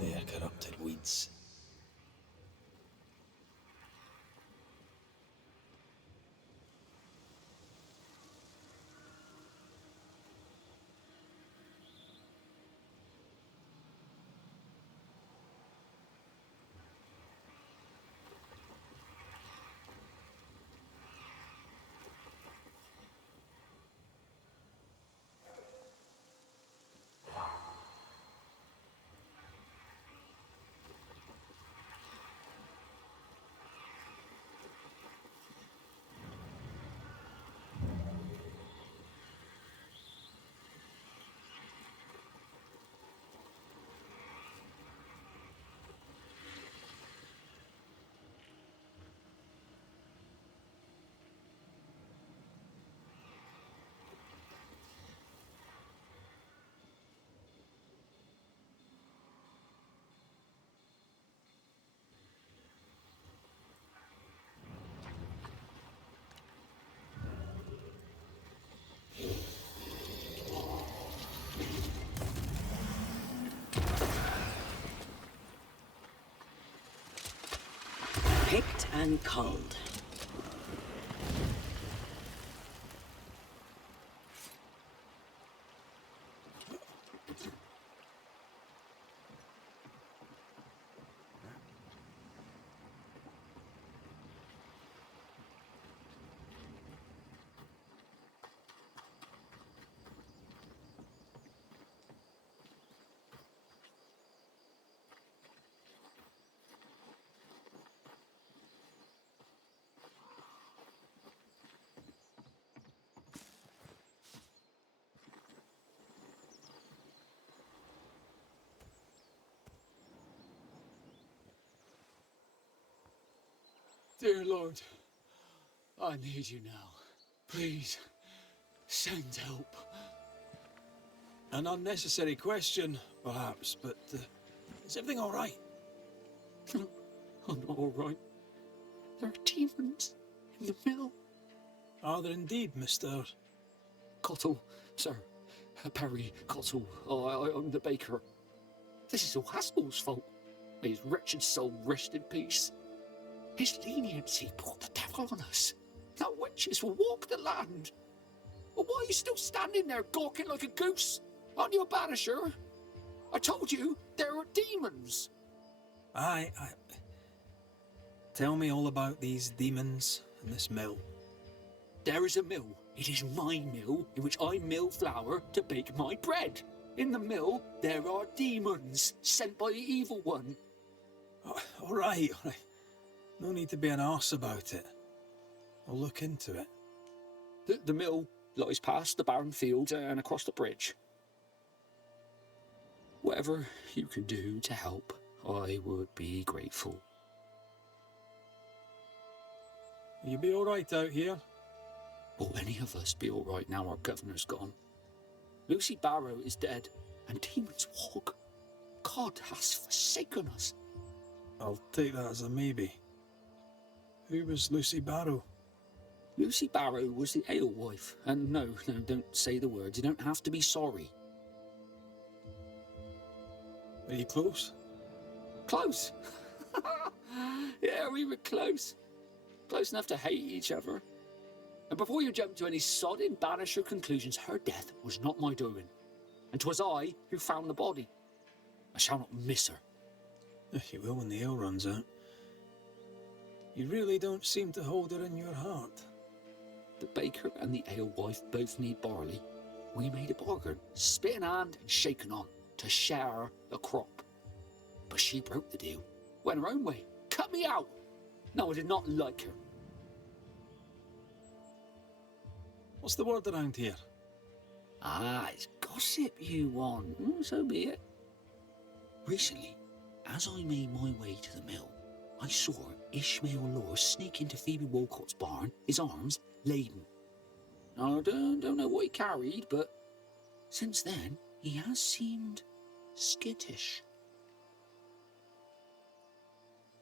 They are corrupted weeds. Picked and culled. Dear Lord, I need you now. Please, send help. An unnecessary question, perhaps, but is everything all right? I'm not all right. There are demons in the mill. Are there indeed, Mr. Cottle, sir. Perry Cottle. I'm the baker. This is all Haskell's fault. May his wretched soul rest in peace. His leniency brought the devil on us. Now witches will walk the land. Well, why are you still standing there gawking like a goose? Aren't you a banisher? I told you there are demons. Aye. Tell me all about these demons and this mill. There is a mill. It is my mill in which I mill flour to bake my bread. In the mill, there are demons sent by the evil one. Oh, all right. No need to be an arse about it. I'll look into it. The mill lies past the barren field and across the bridge. Whatever you can do to help, I would be grateful. Will you be all right out here? Will any of us be all right now our governor's gone? Lucy Barrow is dead, and demons walk. God has forsaken us. I'll take that as a maybe. Who was Lucy Barrow? Lucy Barrow was the alewife. And no, don't say the words. You don't have to be sorry. Are you close? Close? Yeah, we were close. Close enough to hate each other. And before you jump to any sodding banisher conclusions, her death was not my doing. And 'twas I who found the body. I shall not miss her. You will when the ale runs out. You really don't seem to hold her in your heart. The baker and the alewife both need barley. We made a bargain, spit in hand and shaken on, to share the crop. But she broke the deal, went her own way, cut me out. No, I did not like her. What's the word around here? Ah, it's gossip you want. So be it. Recently, as I made my way to the mill, I saw Ishmael Law sneak into Phoebe Walcott's barn, his arms laden. Now, I don't know what he carried, but since then, he has seemed skittish.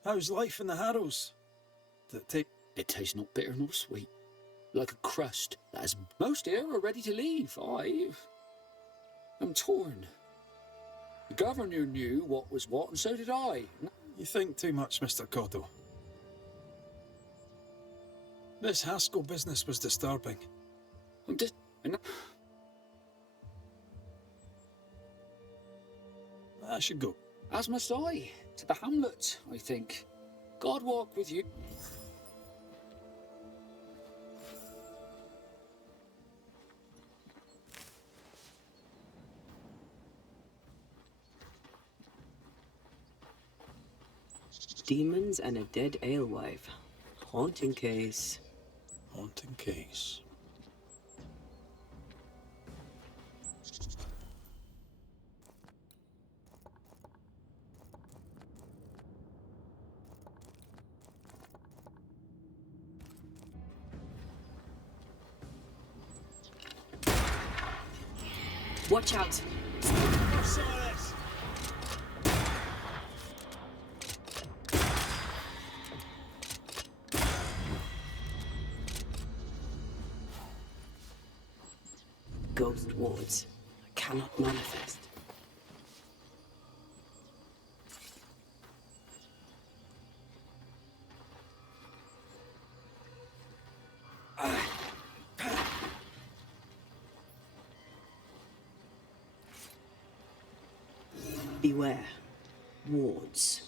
How's life in the Harrows? It tastes not bitter nor sweet, like a crust that as most here are ready to leave. I am torn. The governor knew what was what, and so did I. You think too much, Mr. Cotto. This Haskell business was disturbing. I'm just... I should go. As must I. To the hamlet, I think. God walk with you. Demons and a dead alewife. Haunting case. Haunting case. Watch out! Ghost wards cannot manifest. Beware. Wards.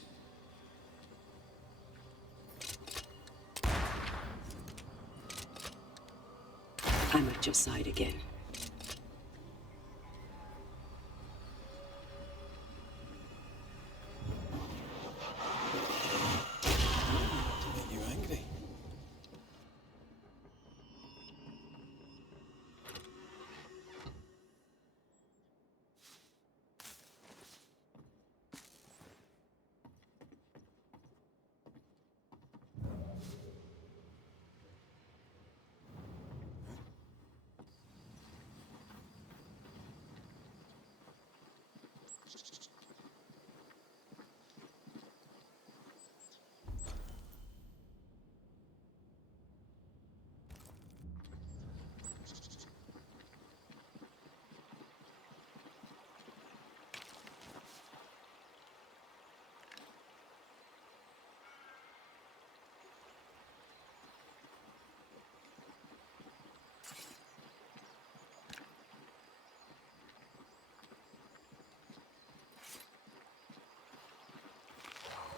I'm at your side again. You angry?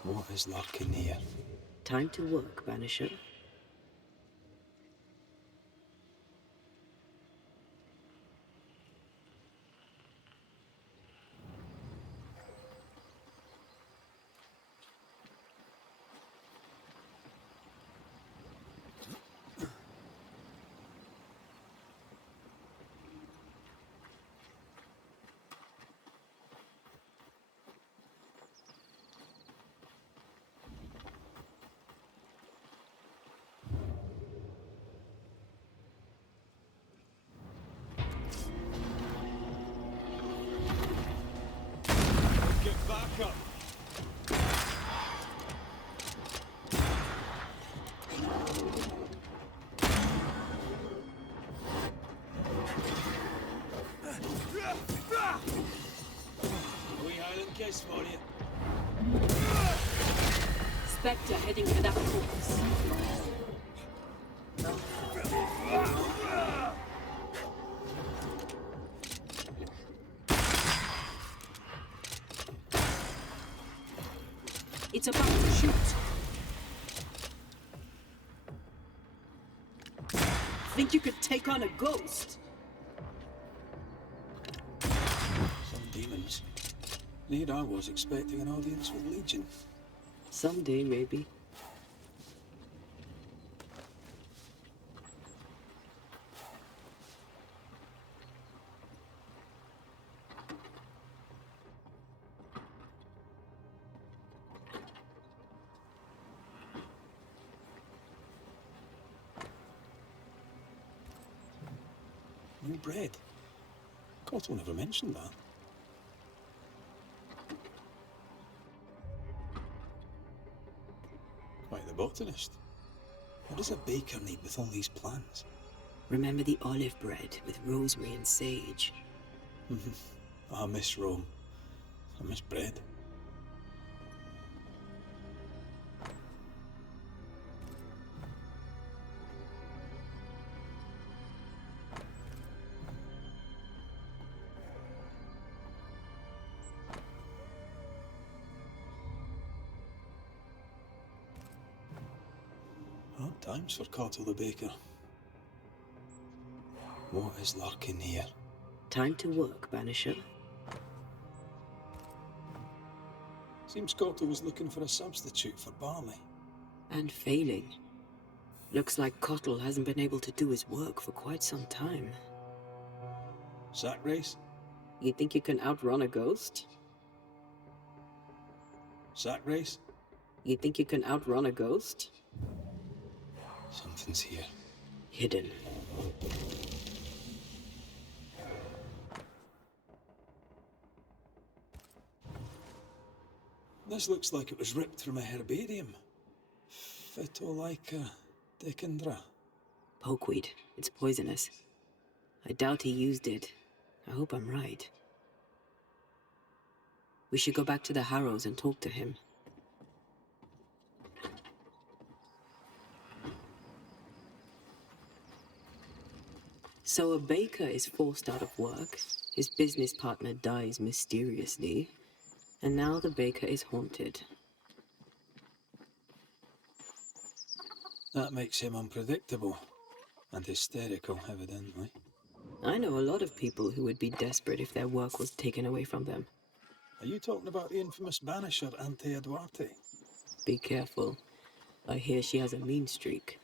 What is lurking here? Time to work, Banisher. Get back up! Wee Highland kiss for you. Spectre heading for that corpse. It's about to shoot. Think you could take on a ghost? Some demons. Need I was expecting an audience with Legion. Someday, maybe. New bread. Cotto never mentioned that. Quite the botanist. What does a baker need with all these plants? Remember the olive bread with rosemary and sage? Ah, Miss Rome. from his bread. Odd times for Cottle the baker. What is lurking here? Time to work, Banisher. Seems Cottle was looking for a substitute for Barley. And failing. Looks like Cottle hasn't been able to do his work for quite some time. Sack race? You think you can outrun a ghost? Sack race? You think you can outrun a ghost? Something's here. Hidden. This looks like it was ripped from a herbarium. Phytolaica decandra. Pokeweed. It's poisonous. I doubt he used it. I hope I'm right. We should go back to the Harrows and talk to him. So a baker is forced out of work, his business partner dies mysteriously, and now the baker is haunted. That makes him unpredictable. And hysterical, evidently. I know a lot of people who would be desperate if their work was taken away from them. Are you talking about the infamous banisher Antei Duarte? Be careful. I hear she has a mean streak.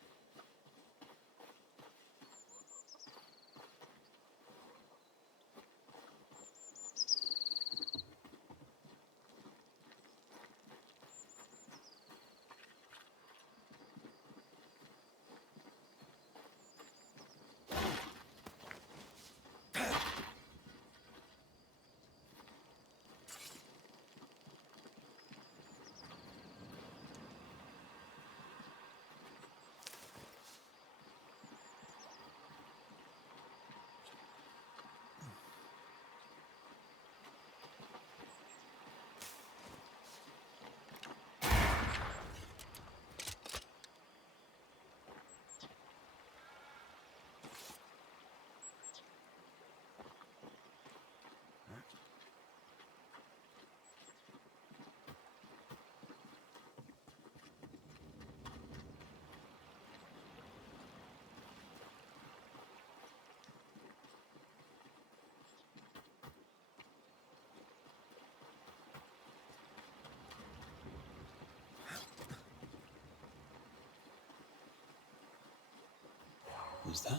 Is that?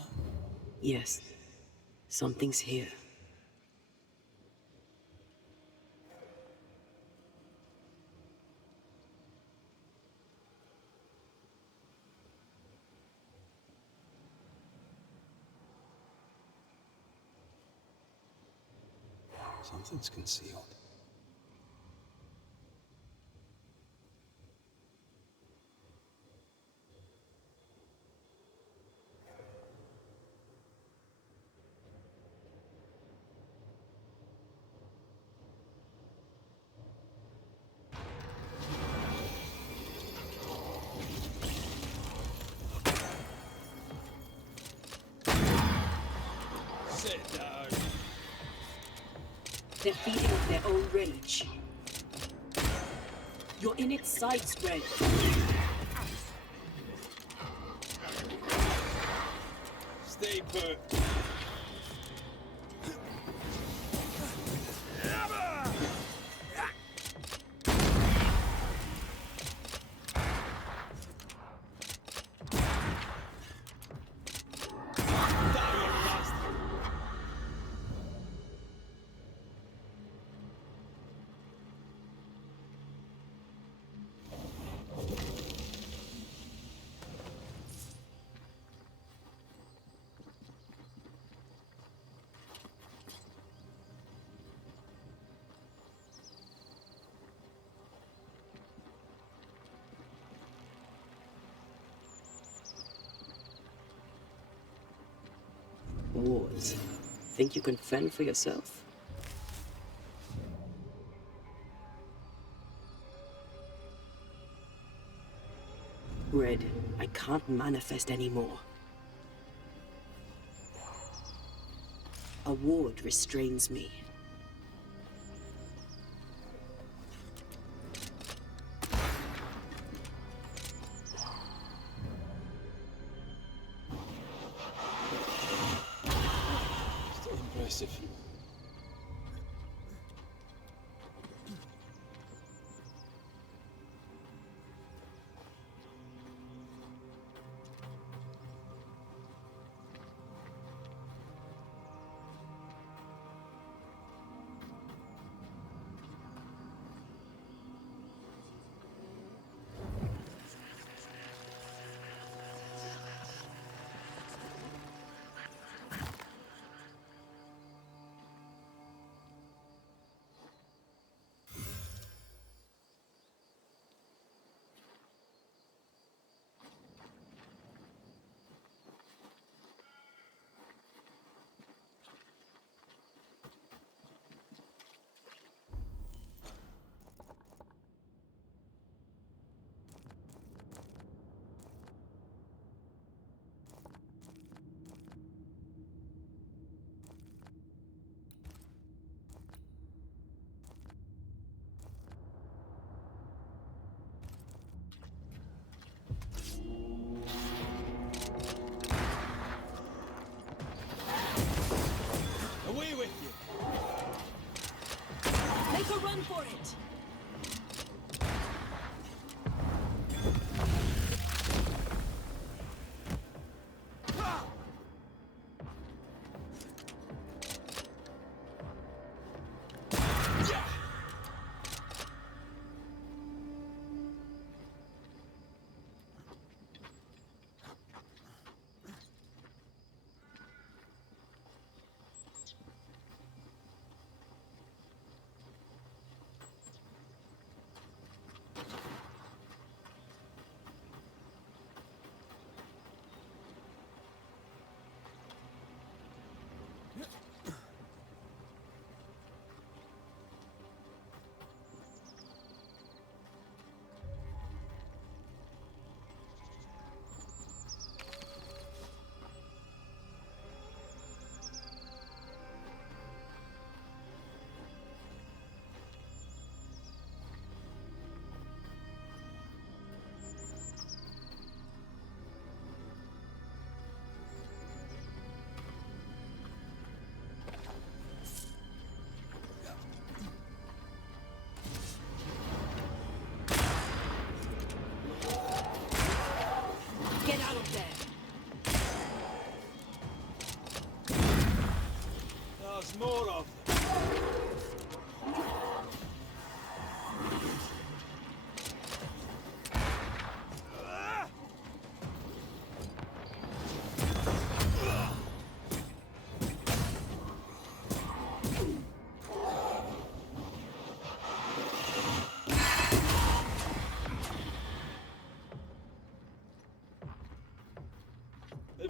Yes. Something's here. Something's concealed. Sit down. They're feeding off their own rage. You're in its sights, Red. Stay put. Wars. Think you can fend for yourself? Red, I can't manifest anymore. A ward restrains me. Still impressive. Away with you! Make a run for it! Get out of there! There's more of them.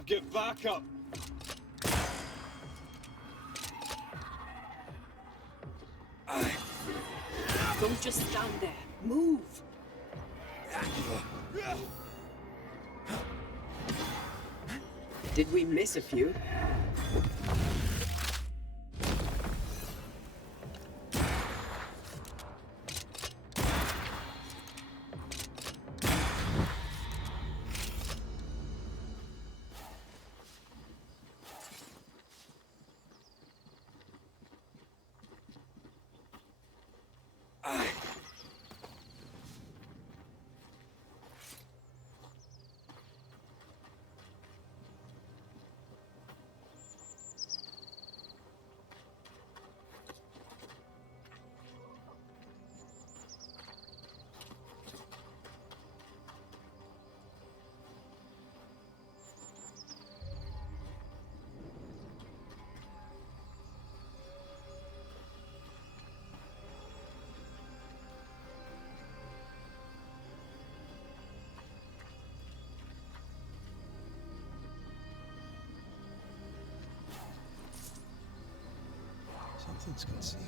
Get back up! Don't just stand there. Move! Did we miss a few? Something's concealed.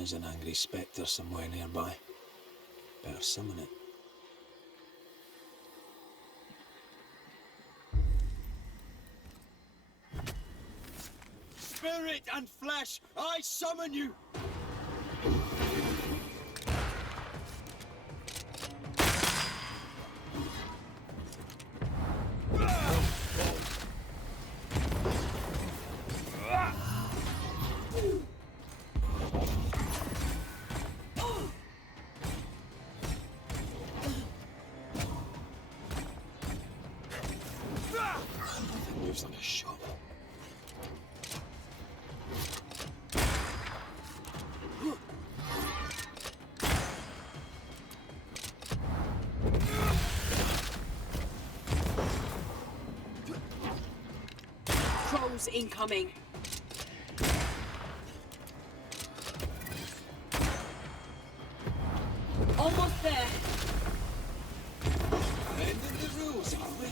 There's an angry spectre somewhere nearby. Better summon it. Spirit and flesh, I summon you! Moves like a shot. Crows incoming. Almost there. Bending the rules, are we?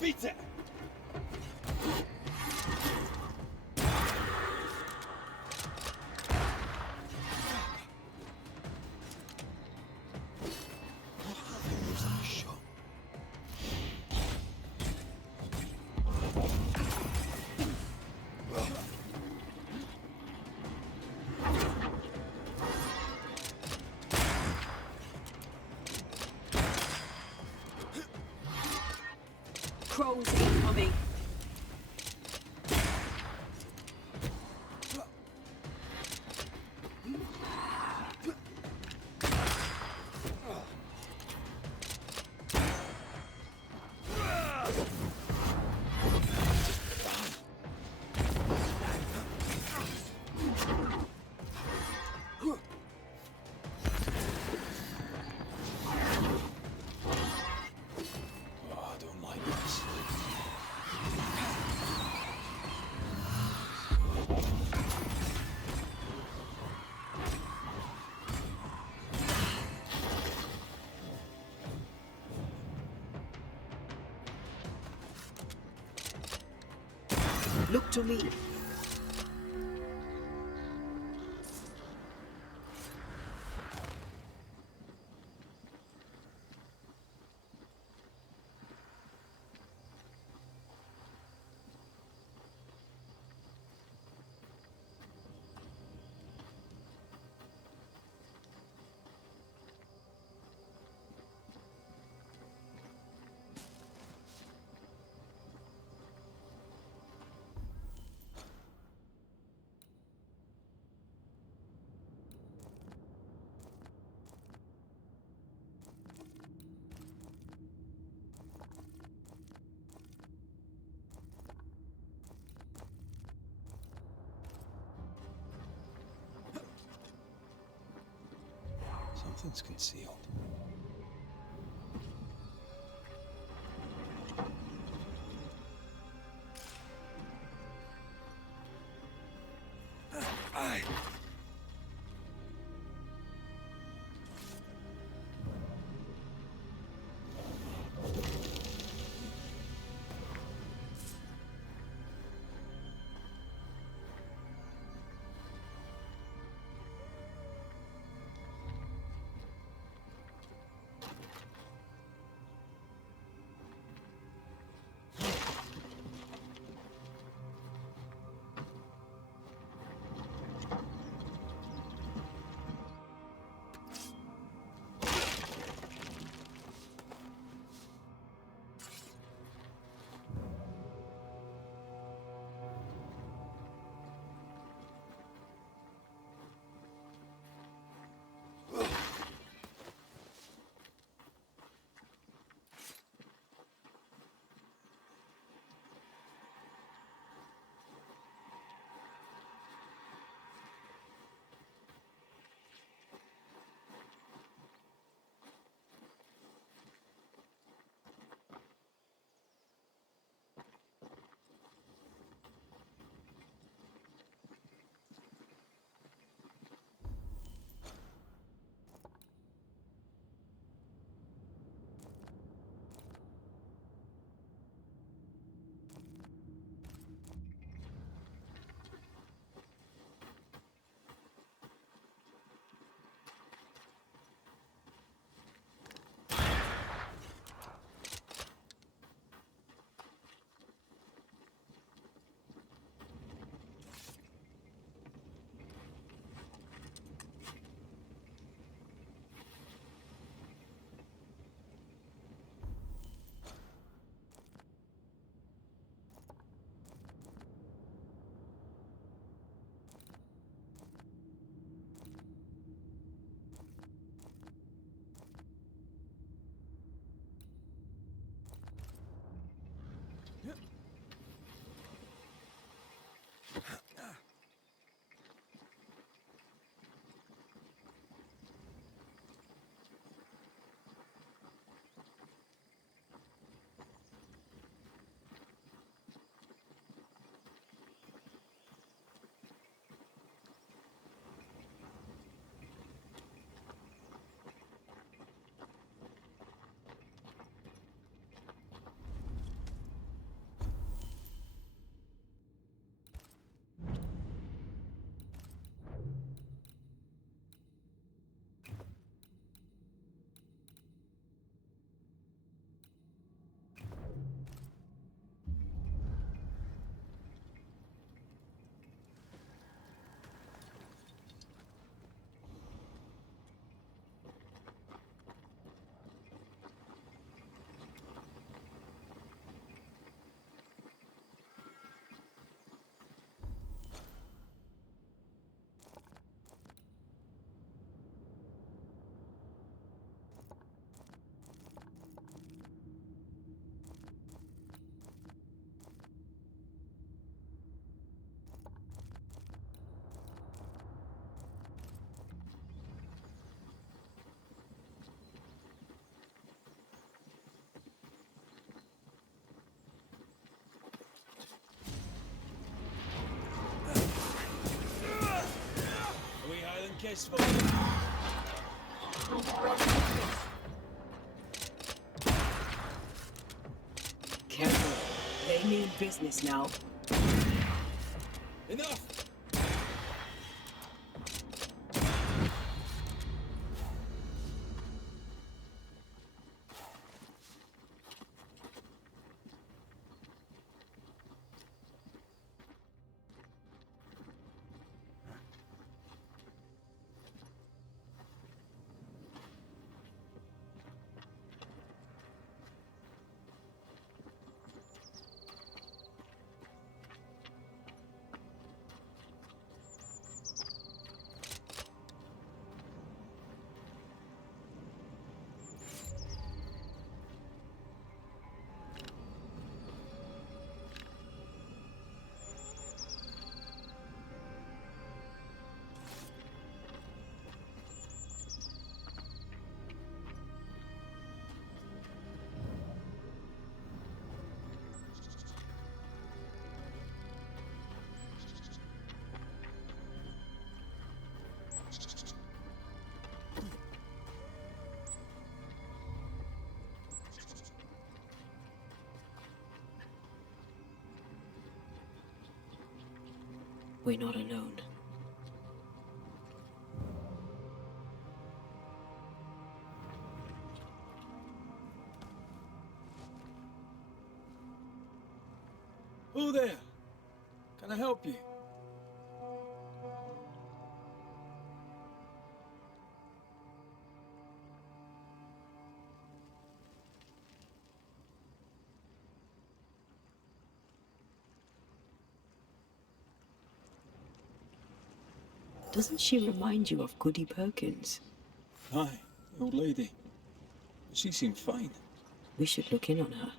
Beat it! Moves like a shot. Crows incoming. Oh, I don't like this. Look to me. Something's concealed. Aye. this for? Careful. They mean business now. Enough! We're not alone. Who there? Can I help you? Doesn't she remind you of Goody Perkins? Aye, the old lady. She seemed fine. We should look in on her.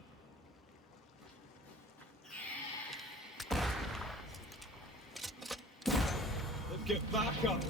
Then get back up!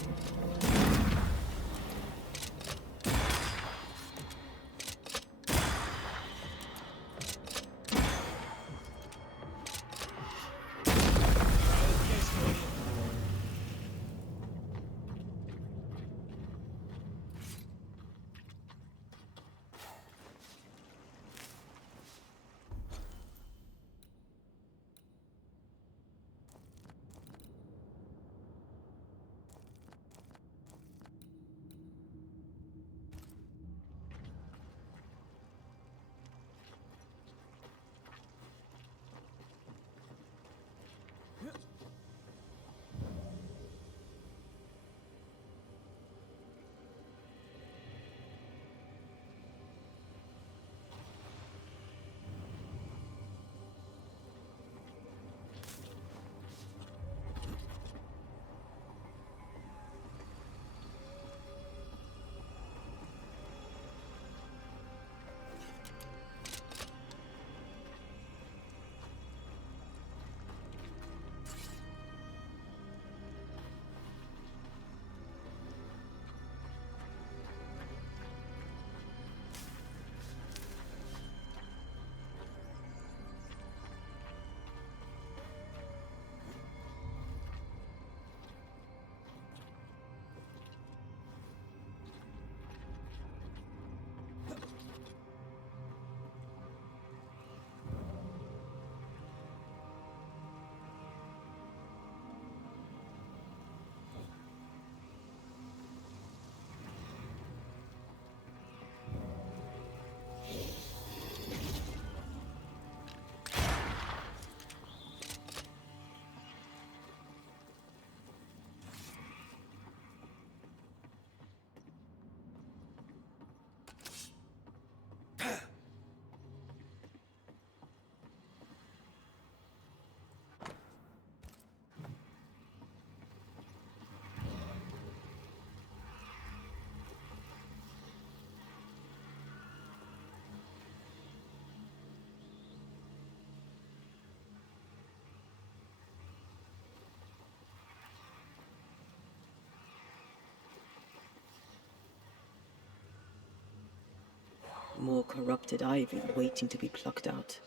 More corrupted ivy waiting to be plucked out.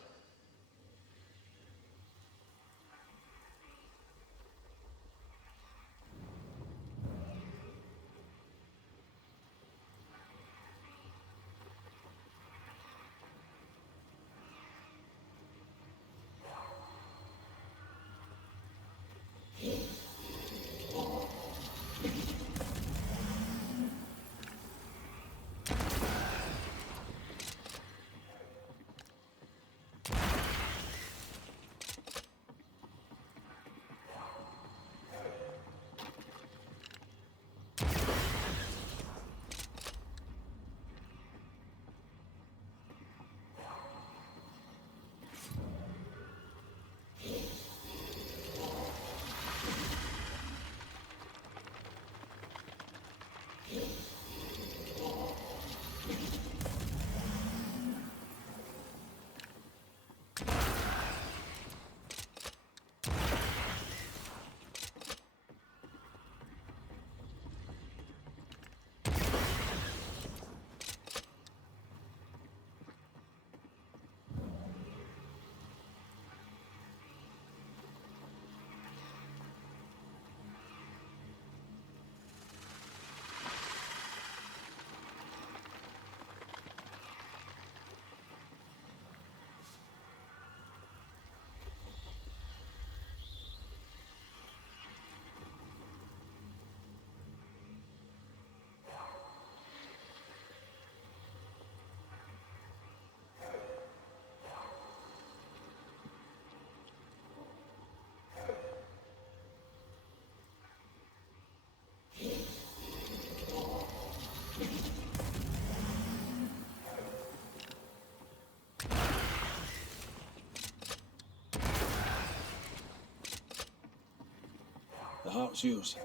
heart's yours.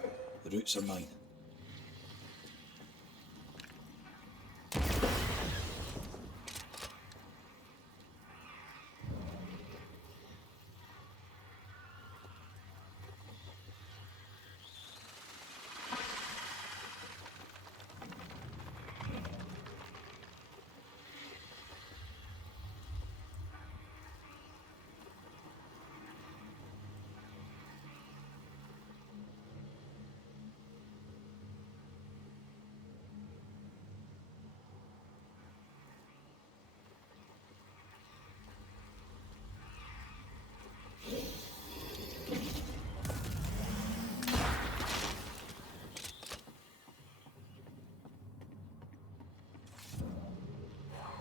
The roots are mine.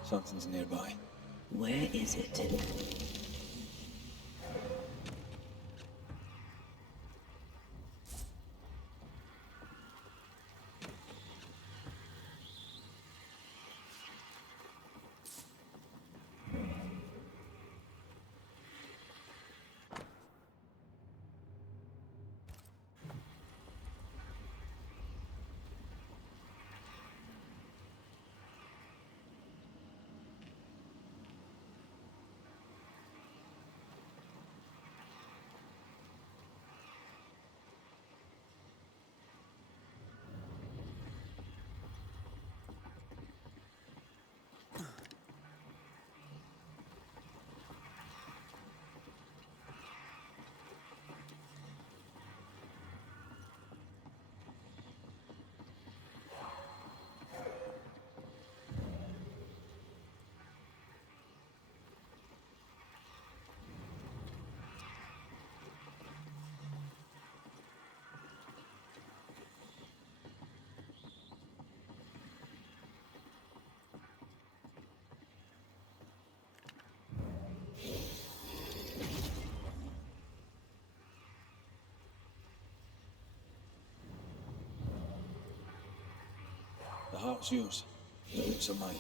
Something's nearby. Where is it? The heart's yours. The roots are mine.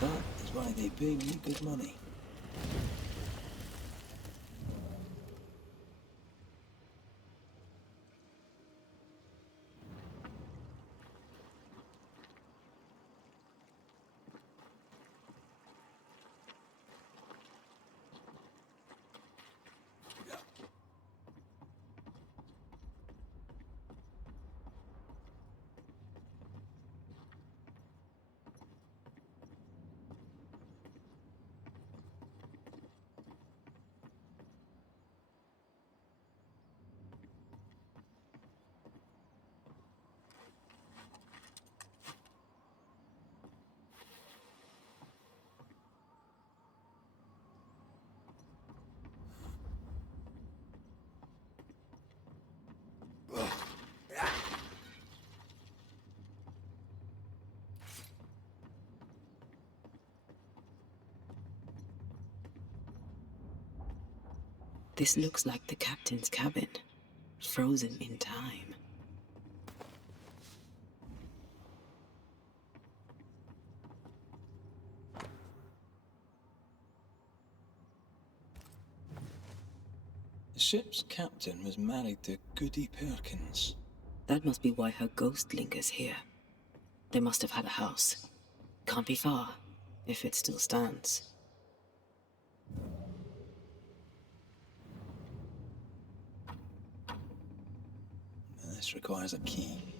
That is why they pay me good money. This looks like the captain's cabin, frozen in time. The ship's captain was married to Goody Perkins. That must be why her ghost lingers here. They must have had a house. Can't be far, if it still stands. This requires a key.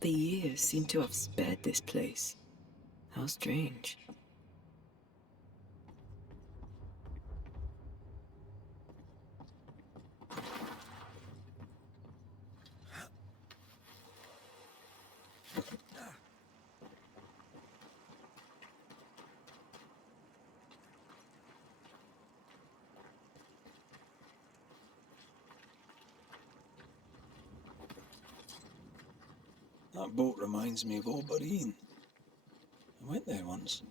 The years seem to have spared this place. How strange. That boat reminds me of Obereen. I went there once.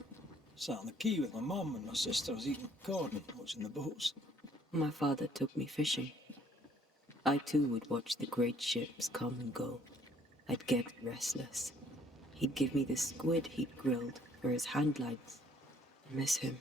Sat on the quay with my mum and my sisters eating cod and watching the boats. My father took me fishing. I too would watch the great ships come and go. I'd get restless. He'd give me the squid he'd grilled for his hand lights. I miss him.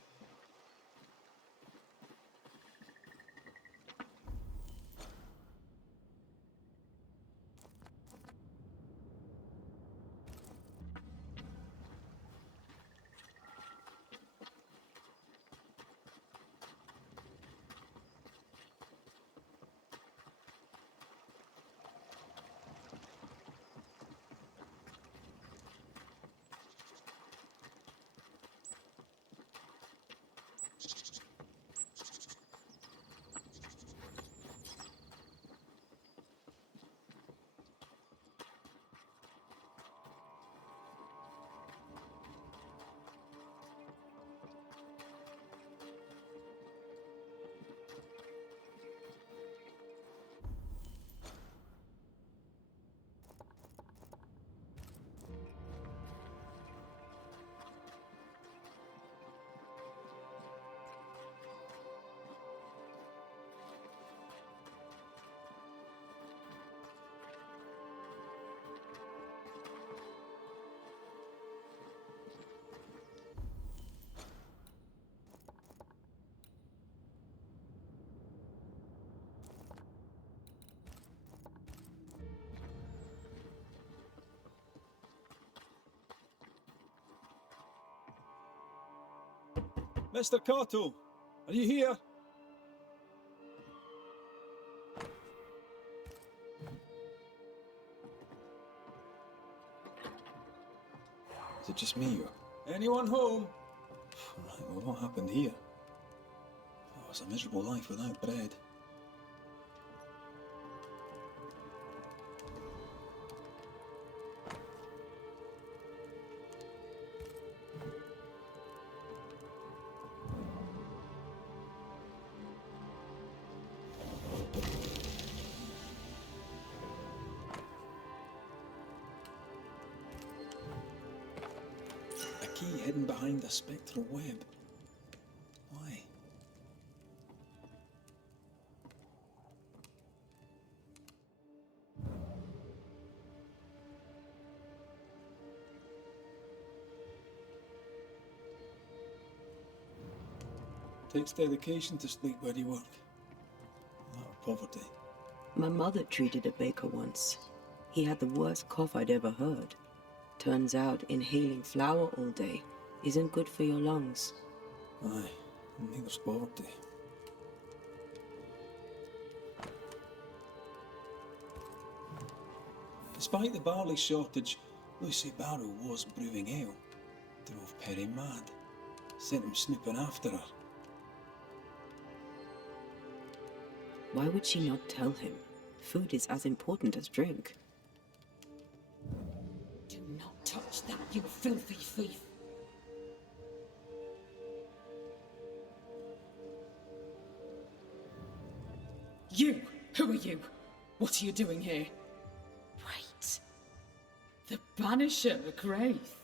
Mr. Cotto, are you here? Is it just me or anyone home? Right, well, what happened here? Oh, it's a miserable life without bread. Hidden behind a spectral web. Why? Takes dedication to sleep where you work. A lot of poverty. My mother treated a baker once. He had the worst cough I'd ever heard. Turns out inhaling flour all day isn't good for your lungs. Aye, and neither's poverty. Despite the barley shortage, Lucy Barrow was brewing ale. Drove Perry mad. Sent him snooping after her. Why would she not tell him? Food is as important as drink. Do not touch that, you filthy thief! You! Who are you? What are you doing here? Wait. The Banisher Wraith?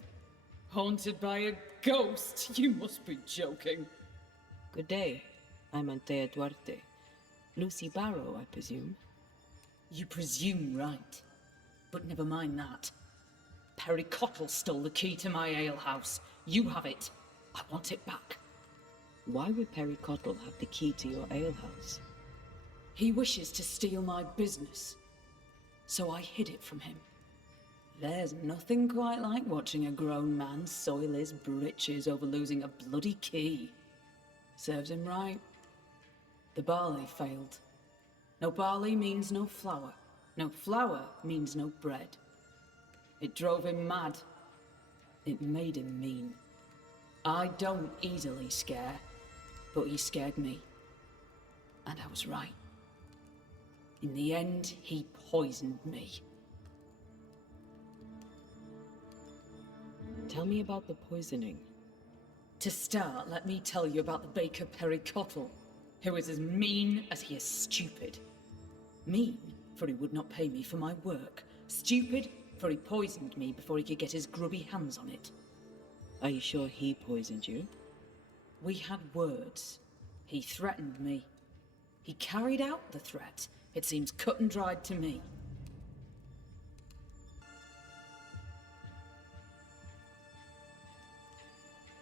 Haunted by a ghost? You must be joking. Good day. I'm Antei Duarte. Lucy Barrow, I presume. You presume right. But never mind that. Perry Cottle stole the key to my alehouse. You have it. I want it back. Why would Perry Cottle have the key to your alehouse? He wishes to steal my business. So I hid it from him. There's nothing quite like watching a grown man soil his britches over losing a bloody key. Serves him right. The barley failed. No barley means no flour. No flour means no bread. It drove him mad. It made him mean. I don't easily scare, but he scared me. And I was right. In the end, he poisoned me. Tell me about the poisoning. To start, let me tell you about the baker Perry Cottle, who is as mean as he is stupid. Mean, for he would not pay me for my work. Stupid, for he poisoned me before he could get his grubby hands on it. Are you sure he poisoned you? We had words. He threatened me. He carried out the threat. It seems cut and dried to me.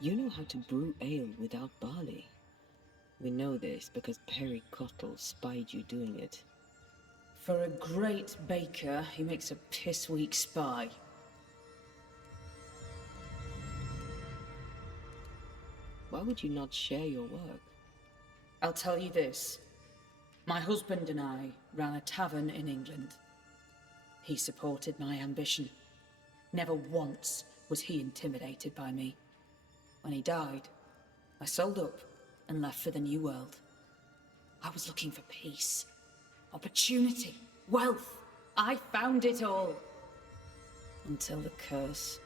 You know how to brew ale without barley. We know this because Perry Cottle spied you doing it. For a great baker, he makes a piss-weak spy. Why would you not share your work? I'll tell you this. My husband and I ran a tavern in England. He supported my ambition. Never once was he intimidated by me. When he died, I sold up and left for the New World. I was looking for peace, opportunity, wealth. I found it all. Until the curse.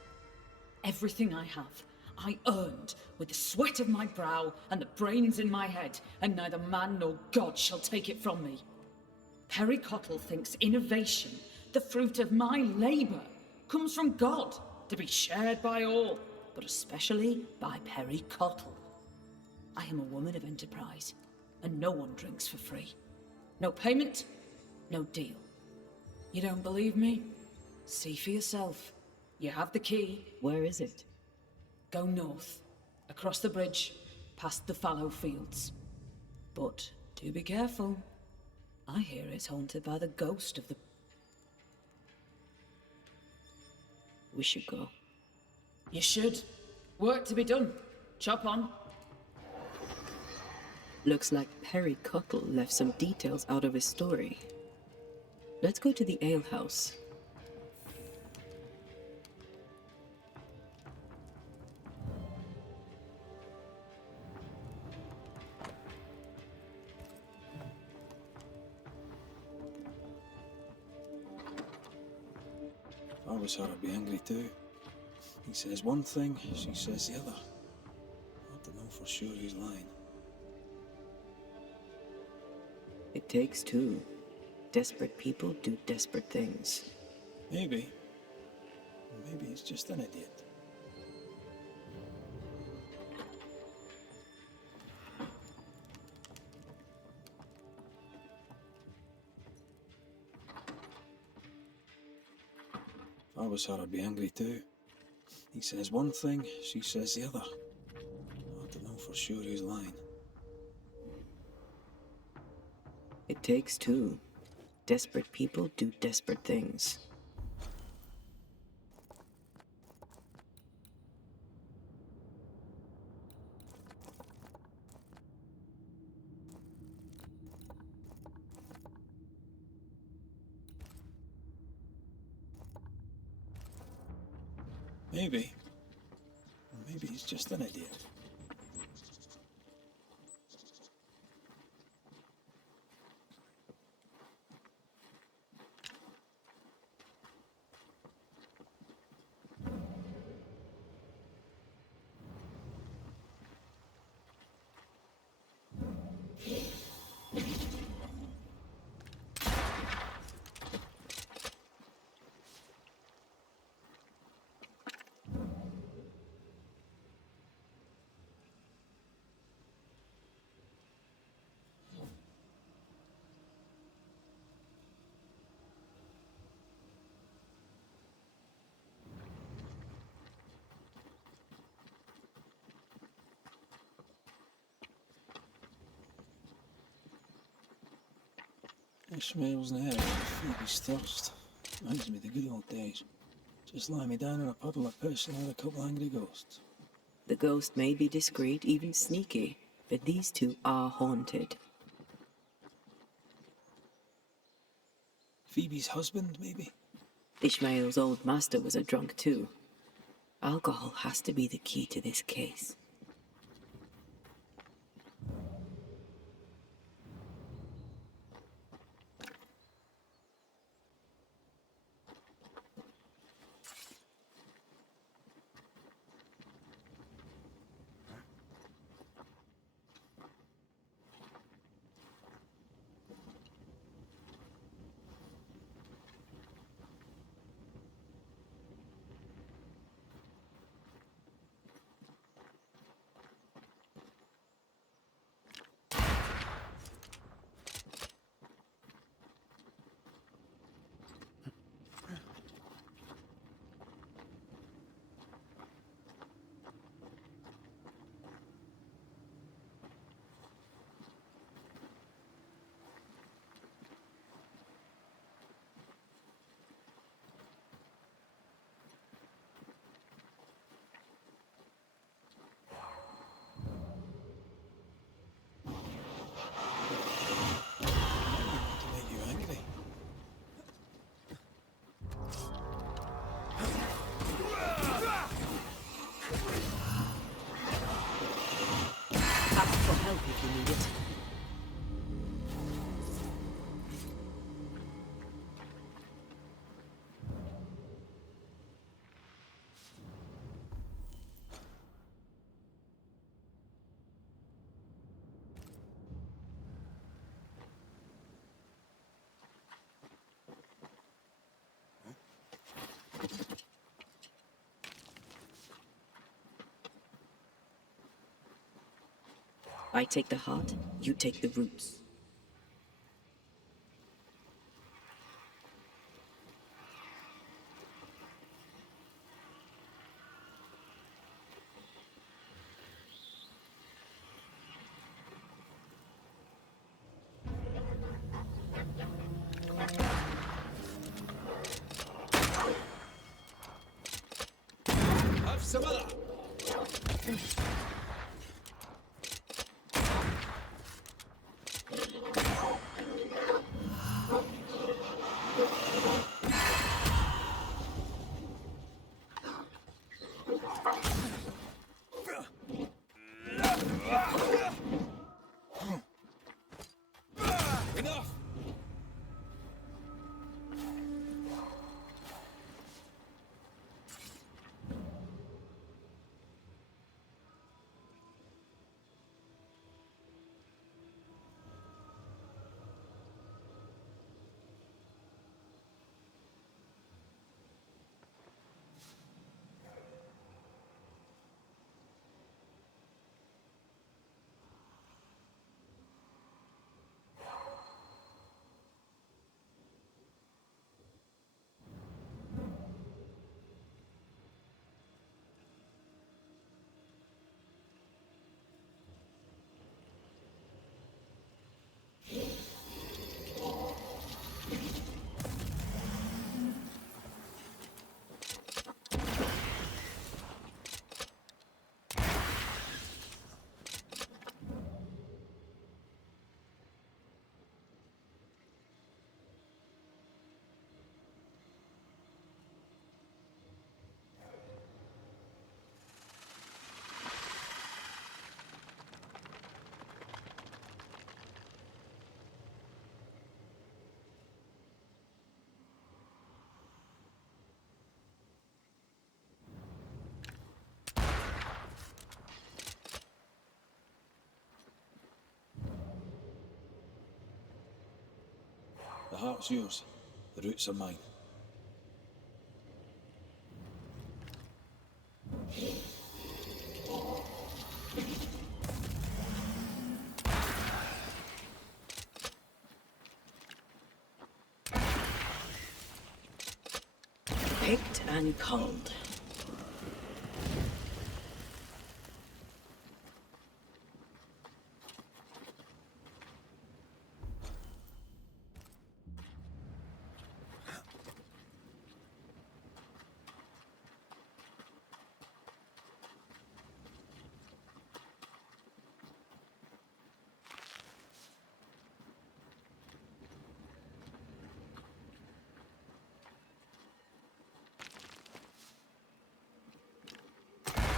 Everything I have, I earned with the sweat of my brow and the brains in my head, and neither man nor God shall take it from me. Perry Cottle thinks innovation, the fruit of my labour, comes from God, to be shared by all, but especially by Perry Cottle. I am a woman of enterprise, and no one drinks for free. No payment, no deal. You don't believe me? See for yourself. You have the key. Where is it? Go north, across the bridge, past the fallow fields. But do be careful. I hear it's haunted by the ghost of the... We should go. You should. Work to be done. Chop on. Looks like Perry Cottle left some details out of his story. Let's go to the alehouse. If I was her, I'd be angry too. He says one thing, she says the other. I don't know for sure who's lying. It takes two. Desperate people do desperate things. Maybe. Maybe he's just an idiot. If I was her, I'd be angry too. He says one thing, she says the other. I don't know for sure who's lying. It takes two. Desperate people do desperate things. Maybe. Maybe he's just an idiot. Ishmael's in the air, Phoebe's thirst. Reminds me of the good old days. Just lie me down in a puddle of piss and let a couple angry ghosts. The ghost may be discreet, even sneaky, but these two are haunted. Phoebe's husband, maybe? Ishmael's old master was a drunk too. Alcohol has to be the key to this case. I take the heart, you take the roots. Have some of that. Enough. The heart's yours. The roots are mine. Picked and culled.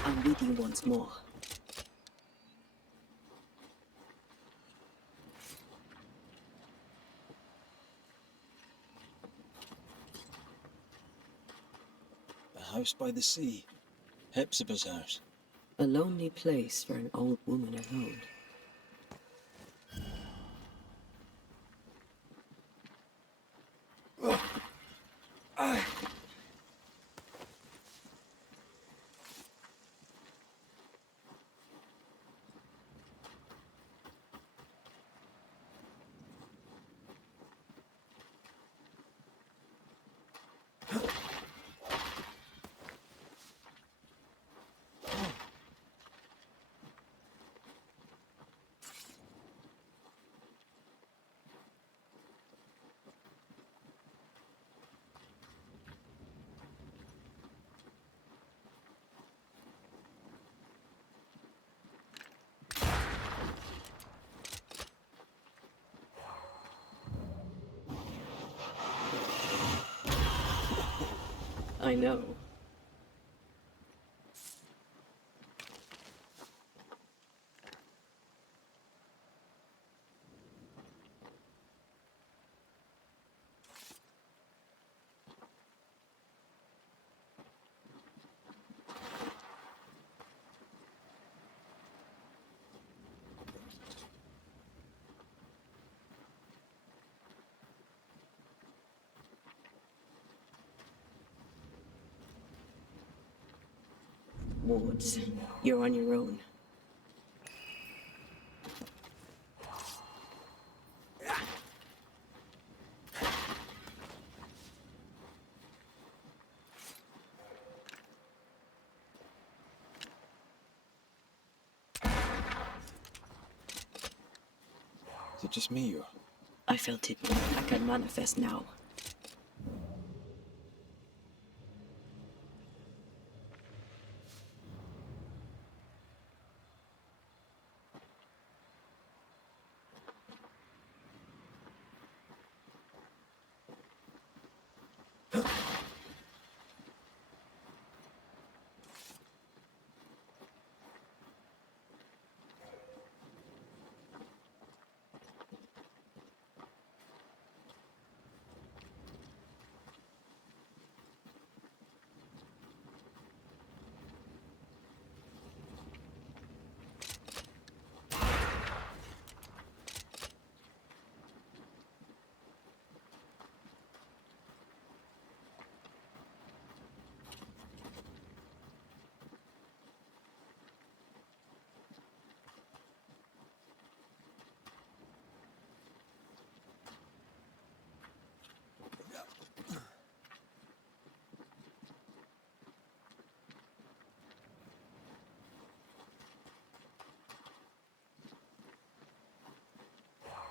I'm with you once more. A house by the sea. Hepzibah's house. A lonely place for an old woman alone. I know. Wards, you're on your own. Is it just me, or? I felt it. I can manifest now.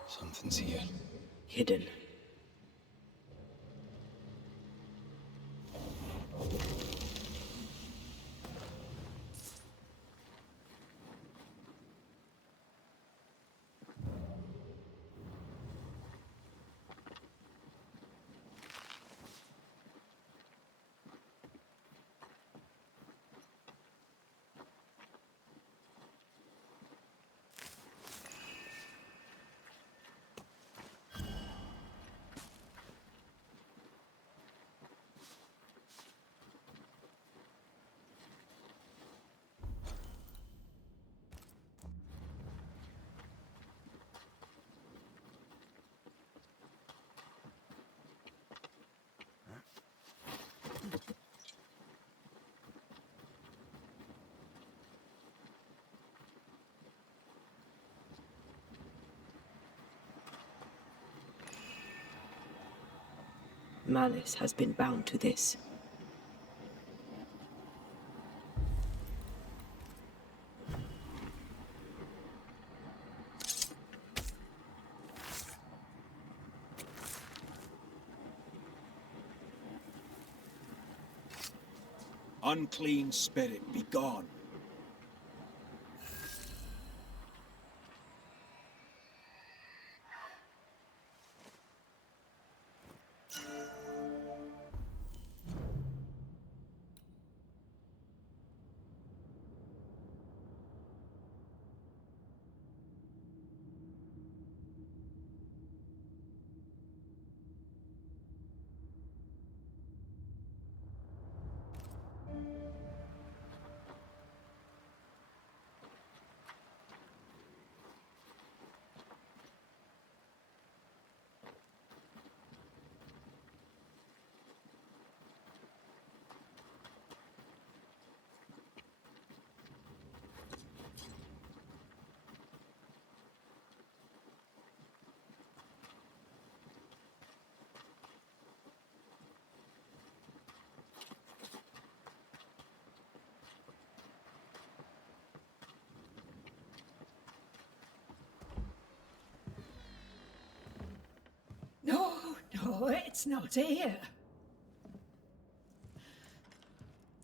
Something's here. Hidden. Malice has been bound to this. Unclean spirit, be gone. No, it's not here.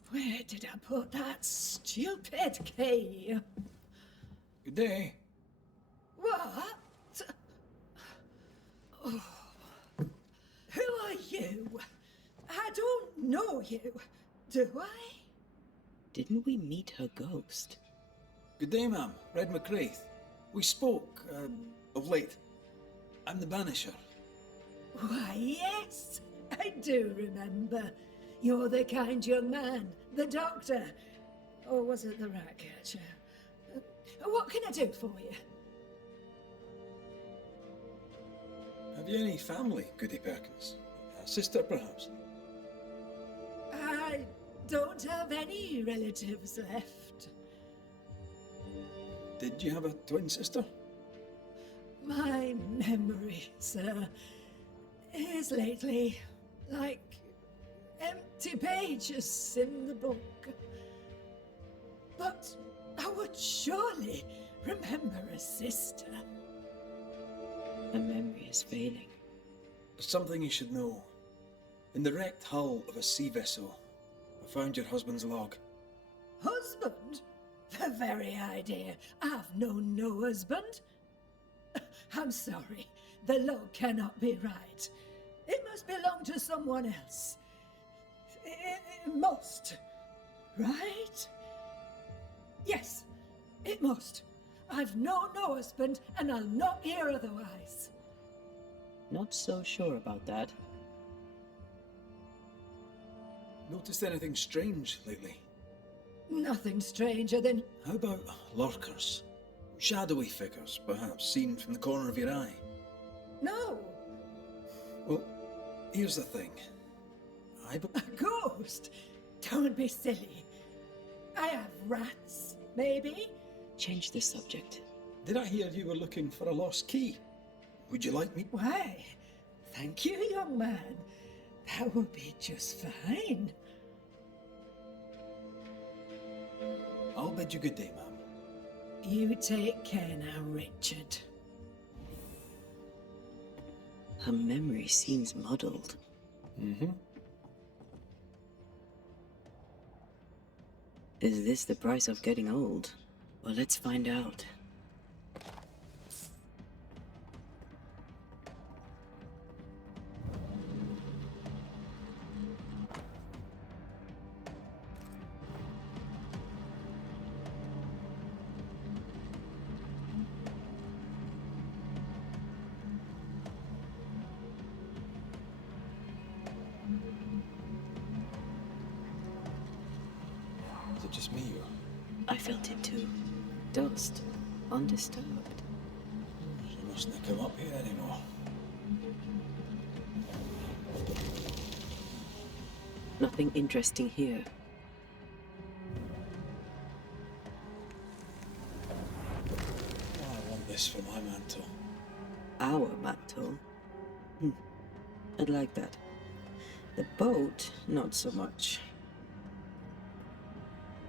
Where did I put that stupid key? Good day. What? Oh. Who are you? I don't know you, do I? Didn't we meet her ghost? Good day, ma'am. Reda Mak Рэйta. We spoke, of late. I'm the Banisher. Why, yes, I do remember. You're the kind young man, the doctor. Or was it the rat catcher? What can I do for you? Have you any family, Goody Perkins? A sister, perhaps? I don't have any relatives left. Did you have a twin sister? My memory, sir, is lately like empty pages in the book. But I would surely remember a sister. Her memory is failing. There's something you should know. In the wrecked hull of a sea vessel, I found your husband's log. Husband? The very idea. I've known no husband. I'm sorry. The log cannot be right. It must belong to someone else. It must. Right? Yes, it must. I've known no husband, and I'll not hear otherwise. Not so sure about that. Noticed anything strange lately? Nothing stranger than... How about lurkers? Shadowy figures, perhaps, seen from the corner of your eye? No. Well, here's the thing. A ghost? Don't be silly. I have rats, maybe? Change the subject. Did I hear you were looking for a lost key? Would you like me? Why, thank you, young man. That would be just fine. I'll bid you good day, ma'am. You take care now, Richard. Her memory seems muddled. Mm-hmm. Is this the price of getting old? Well, let's find out. Is it just me or... I felt it too. Dust. Undisturbed. She mustn't have come up here anymore. Nothing interesting here. I want this for my mantle. Our mantle? I'd like that. The boat, not so much.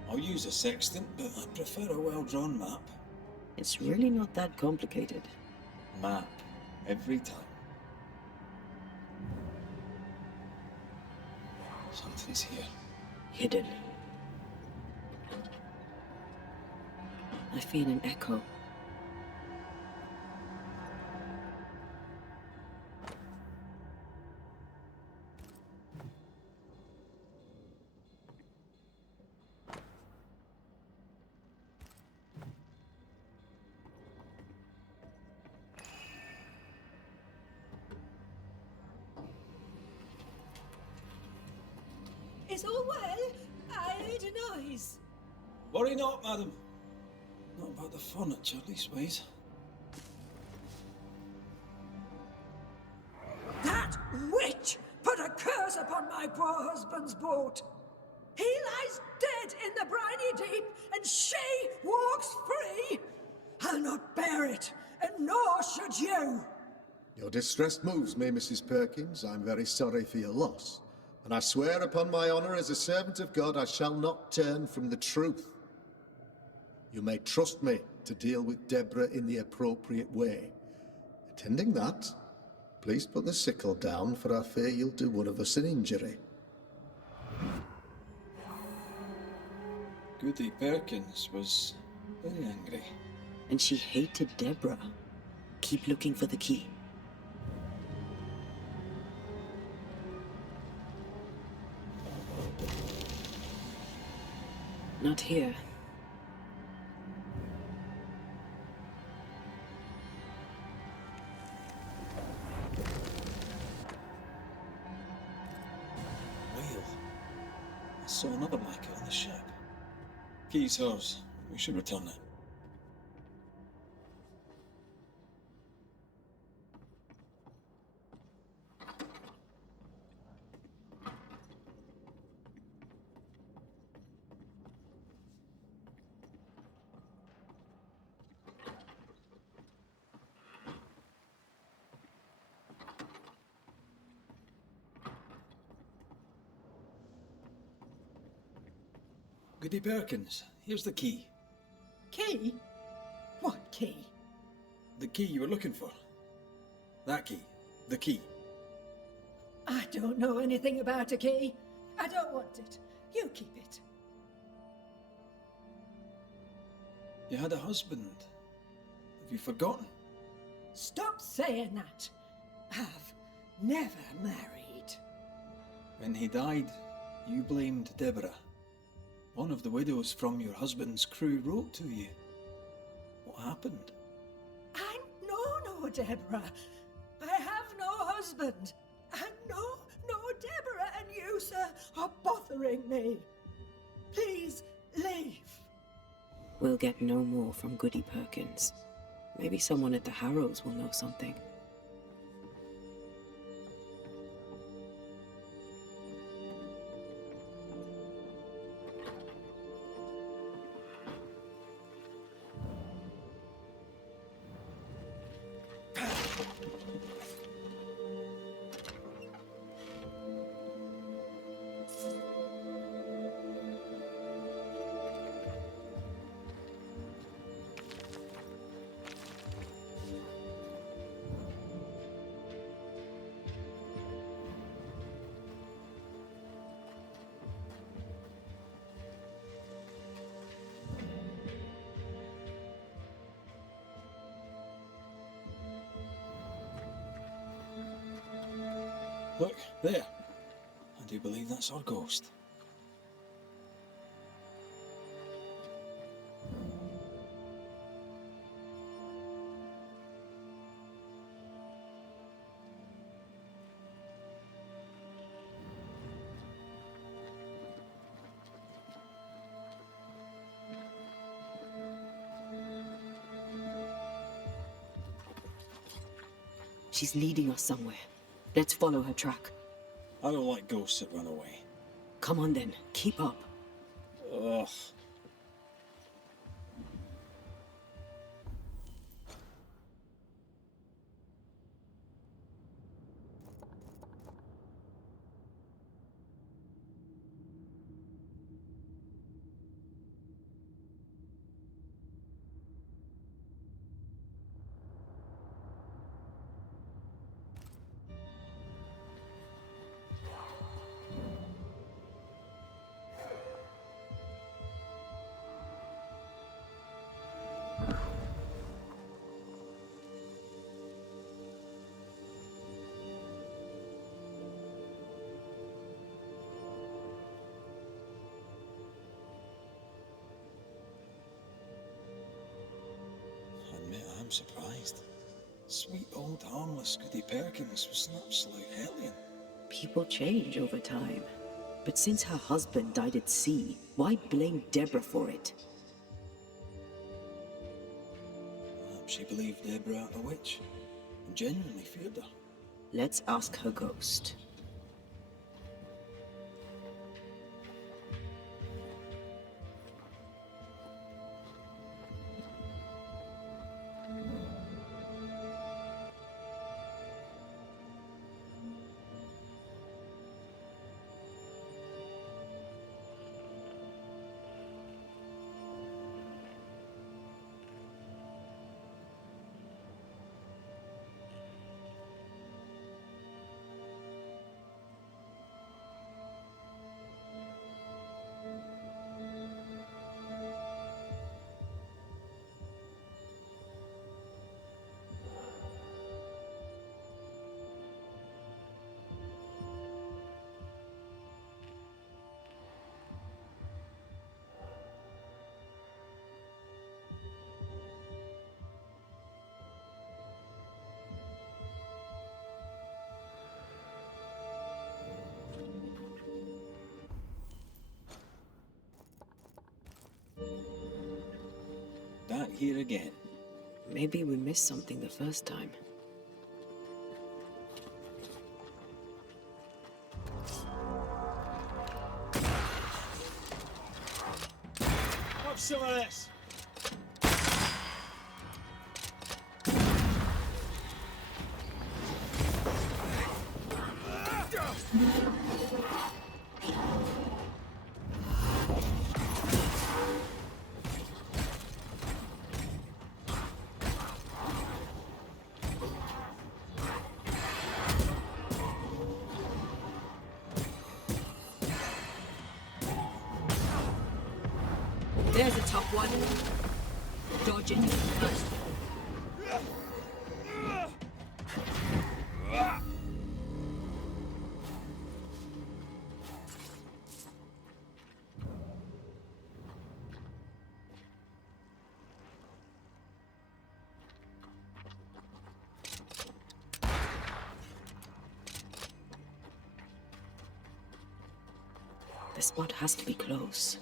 I'll use a sextant, but I prefer a well-drawn map. It's really not that complicated. Map. Every time. Something's here. Hidden. I feel an echo. Is all well? I heard a noise. Worry not, madam. Not about the furniture, leastways. That witch put a curse upon my poor husband's boat. He lies dead in the briny deep, and she walks free. I'll not bear it, and nor should you. Your distress moves me, Mrs. Perkins. I'm very sorry for your loss. And I swear upon my honor as a servant of God, I shall not turn from the truth. You may trust me to deal with Deborah in the appropriate way. Attending that, please put the sickle down, for I fear you'll do one of us an injury. Goody Perkins was very angry. And she hated Deborah. Keep looking for the key. Not here. Whale. I saw another like it on the ship. Key's hers. We should return it. Goody Perkins, here's the key. Key? What key? The key you were looking for. That key. The key. I don't know anything about a key. I don't want it. You keep it. You had a husband. Have you forgotten? Stop saying that. I've never married. When he died, you blamed Deborah. One of the widows from your husband's crew wrote to you. What happened? I know no Deborah. I have no husband. I know no Deborah, and you, sir, are bothering me. Please, leave. We'll get no more from Goody Perkins. Maybe someone at the Harrows will know something. Look, there. I do believe that's our ghost. She's leading us somewhere. Let's follow her track. I don't like ghosts that run away. Come on then, keep up. Ugh. I'm surprised. Sweet old harmless Goody Perkins was an absolute hellion. People change over time. But since her husband died at sea, why blame Deborah for it? She believed Deborah a witch and genuinely feared her. Let's ask her ghost. Back here again. Maybe we missed something the first time. Have some of this. There's a tough one. Dodge it. The spot has to be close.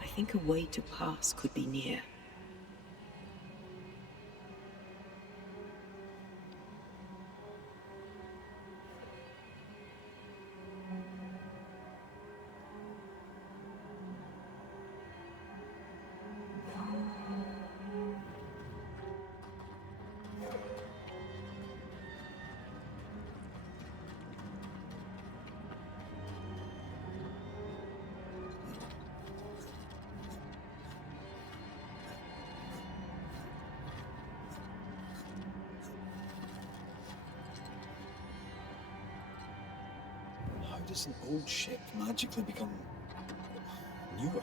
I think a way to pass could be near. How does an old ship magically become newer?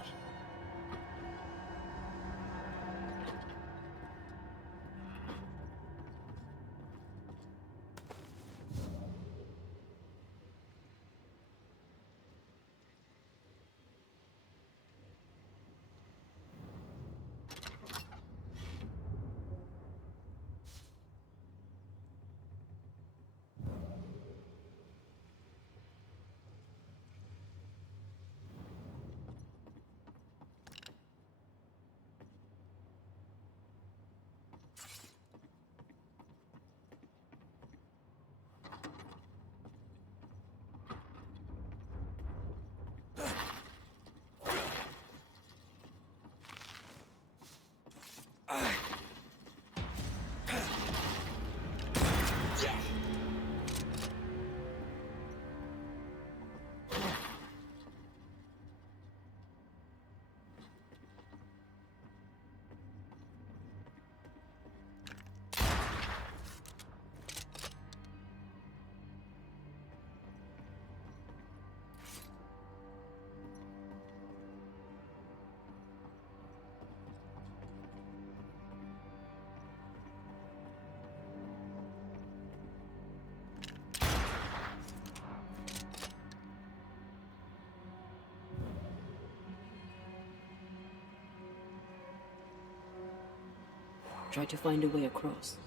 Try to find a way across.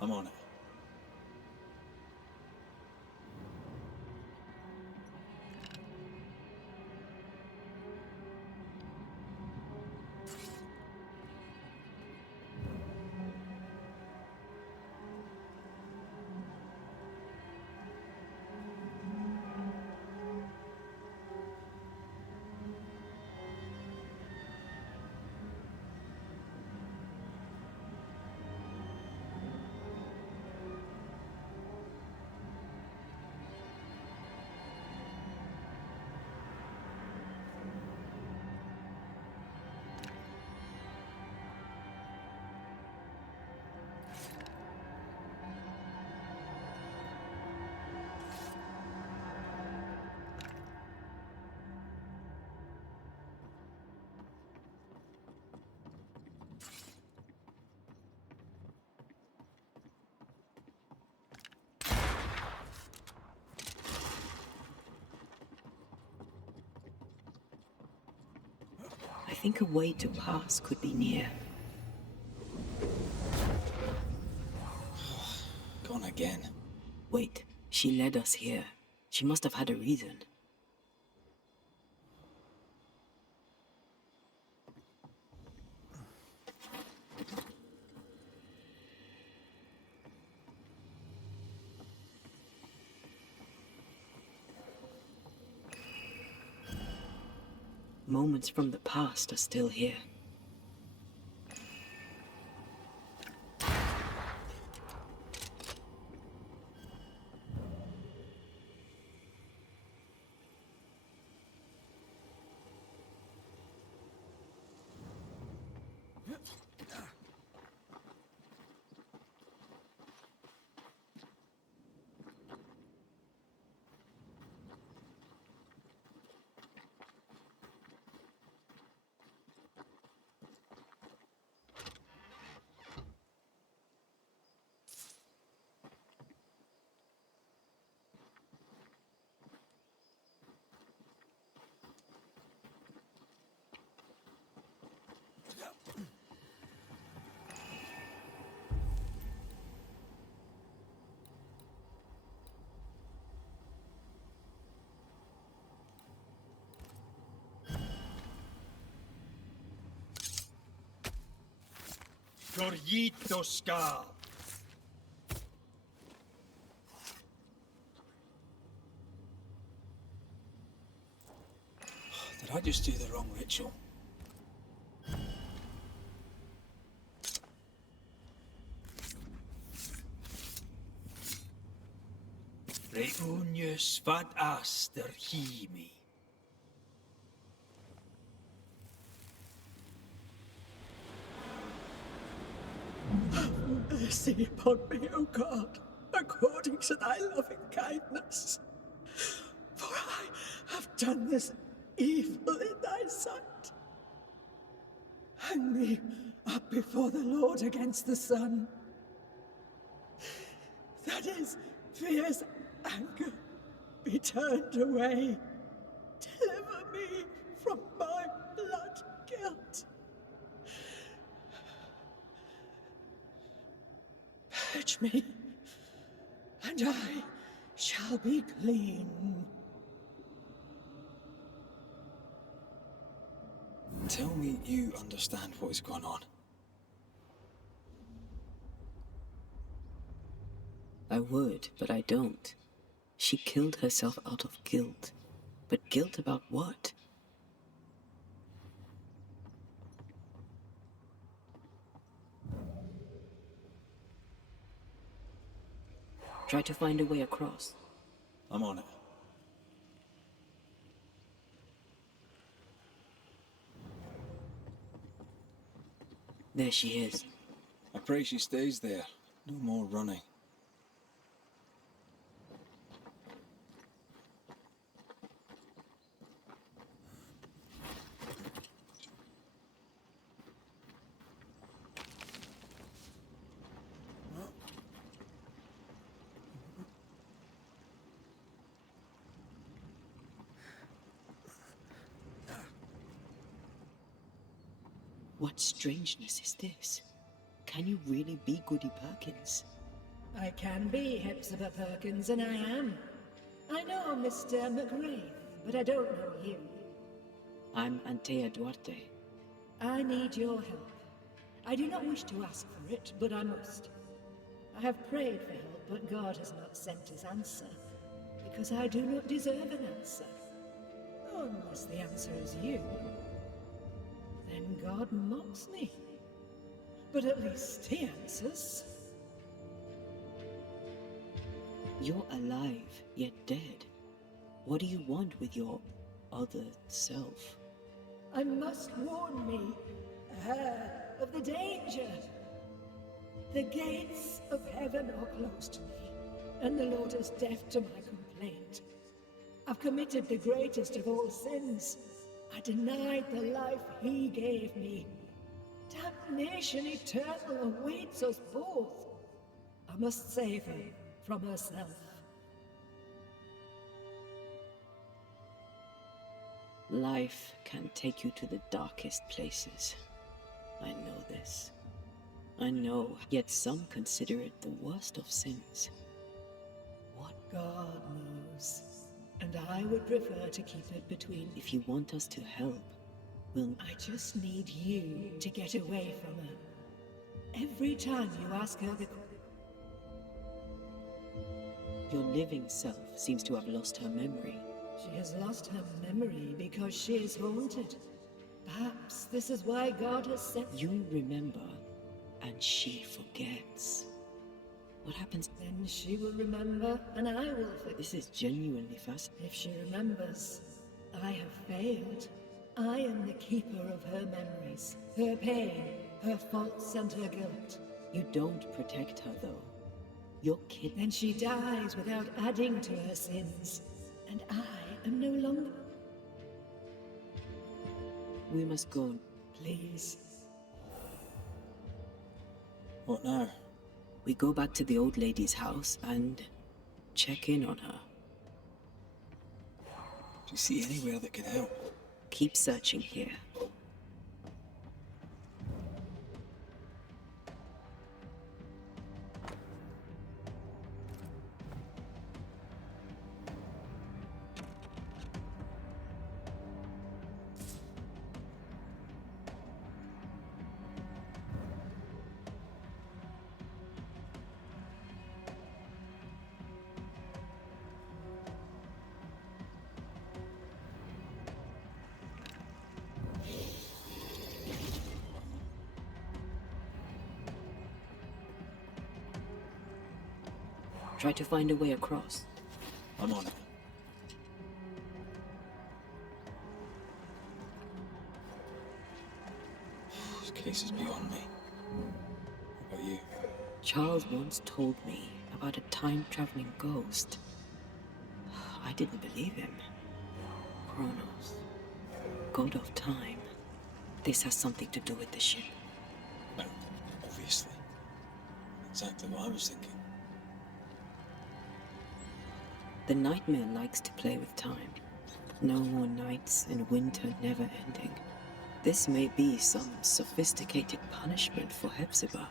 I'm on it. I think a way to pass could be near. Gone again. Wait, she led us here. She must have had a reason. Moments from the past are still here. Gorjito skal. Did I just do the wrong ritual? Reunius vad aster himi. Mercy upon me, O God, according to thy loving kindness. For I have done this evil in thy sight. Hang me up before the Lord against the sun. That is, fierce anger be turned away. Deliver me from my blood guilt. Purge me, and I shall be clean. Tell me you understand what is going on. I would, but I don't. She killed herself out of guilt. But guilt about what? Try to find a way across. I'm on it. There she is. I pray she stays there. No more running. What strangeness is this? Can you really be Goody Perkins? I can be Hepzibah Perkins, and I am. I know Mr. McRae, but I don't know you. I'm Antei Duarte. I need your help. I do not wish to ask for it, but I must. I have prayed for help, but God has not sent his answer, because I do not deserve an answer. Unless the answer is you. Then God mocks me. But at least he answers. You're alive, yet dead. What do you want with your other self? I must warn me, her, of the danger. The gates of heaven are closed to me, and the Lord is deaf to my complaint. I've committed the greatest of all sins. I denied the life he gave me. Damnation eternal awaits us both. I must save her from herself. Life can take you to the darkest places. I know this. I know, yet some consider it the worst of sins. What God knows. And I would prefer to keep it between. If you want us to help, we'll... I just need you to get away from her. Every time you ask her the... Your living self seems to have lost her memory. She has lost her memory because she is haunted. Perhaps this is why God has sent... You remember, and she forgets. What happens? Then she will remember, and I will forget. This is genuinely fascinating. If she remembers, I have failed. I am the keeper of her memories, her pain, her faults, and her guilt. You don't protect her, though. Your kid... Then she dies without adding to her sins, and I am no longer... We must go. Please. What now? We go back to the old lady's house and check in on her. Do you see anywhere that could help? Keep searching here. Try to find a way across. I'm on it. This case is beyond me. What about you? Charles once told me about a time-traveling ghost. I didn't believe him. Kronos. God of time. This has something to do with the ship. Well, obviously. Exactly what I was thinking. The nightmare likes to play with time. No more nights and winter never ending. This may be some sophisticated punishment for Hepzibah.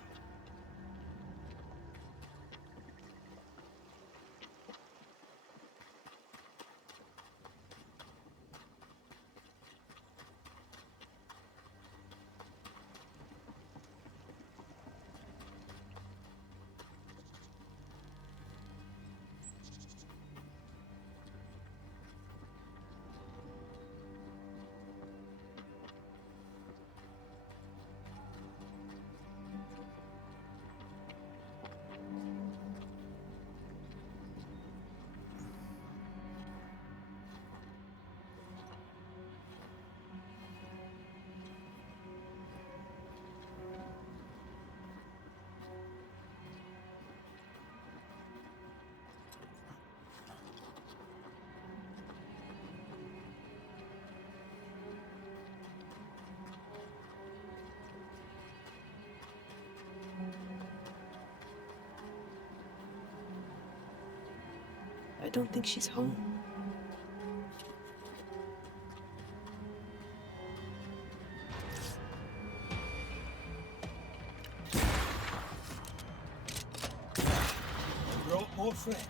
I don't think she's home. I brought more friends.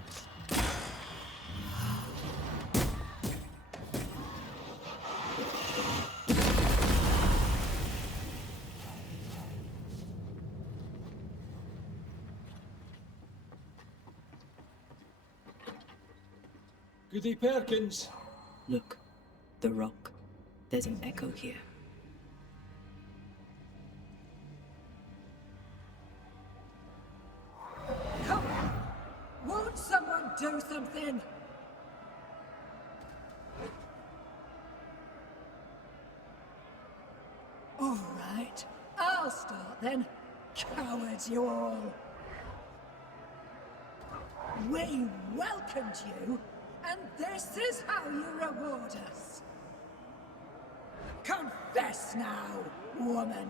Goody Perkins. Look, the rock. There's an echo here. Come on! Won't someone do something? All right, I'll start then. Cowards you all. We welcomed you, and this is how you reward us. Confess now, woman.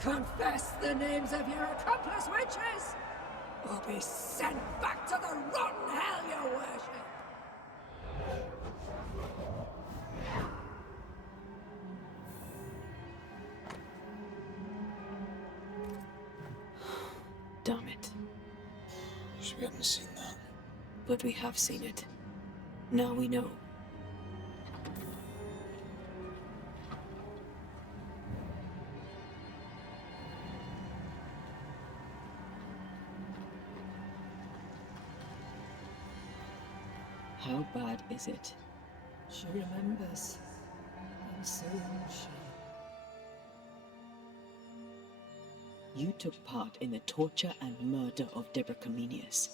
Confess the names of your accomplice witches, or be sent back to the rotten hell you worship. Damn it. Wish we hadn't seen that. But we have seen it. Now we know. How bad is it? She remembers, and soon she... You took part in the torture and murder of Deborah Comenius.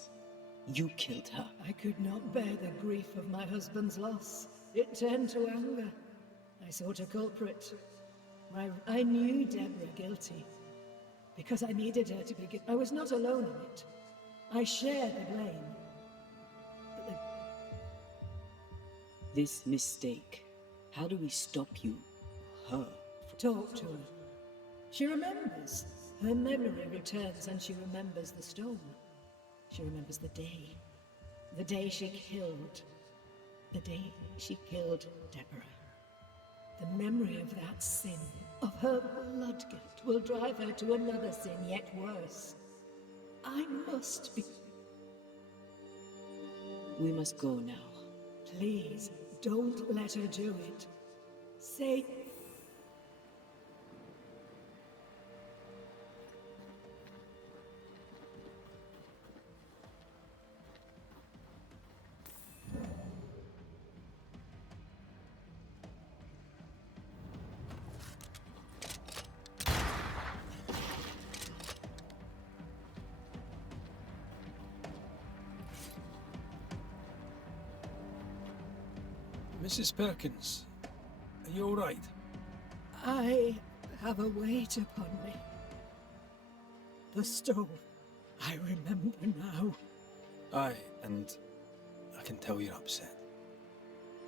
You killed her. I could not bear the grief of my husband's loss. It turned to anger. I sought a culprit. I knew Deborah guilty, because I needed her to be guilty. I was not alone in it. I shared the blame. But This mistake. How do we stop you? Her. talk to her. She remembers. Her memory returns and she remembers the stone. She remembers the day. The day she killed. The day she killed Deborah. The memory of that sin, of her blood guilt, will drive her to another sin yet worse. I must be... We must go now. Please, don't let her do it. Say... Mrs. Perkins, are you all right? I have a weight upon me. The stone. I remember now. Aye, and I can tell you're upset.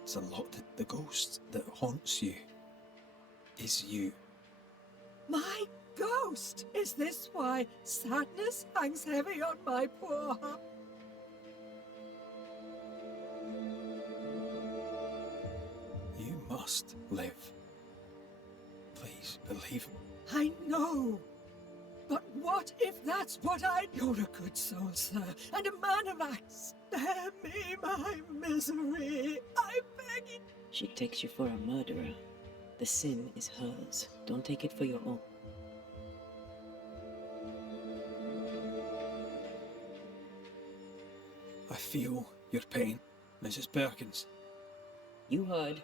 It's a lot that the ghost that haunts you is you. My ghost! Is this why sadness hangs heavy on my poor heart? You must live. Please, believe me. I know. But what if that's what You're a good soul, sir, and a man of acts. Spare me my misery. I beg you. She takes you for a murderer. The sin is hers. Don't take it for your own. I feel your pain, Mrs. Perkins. You heard.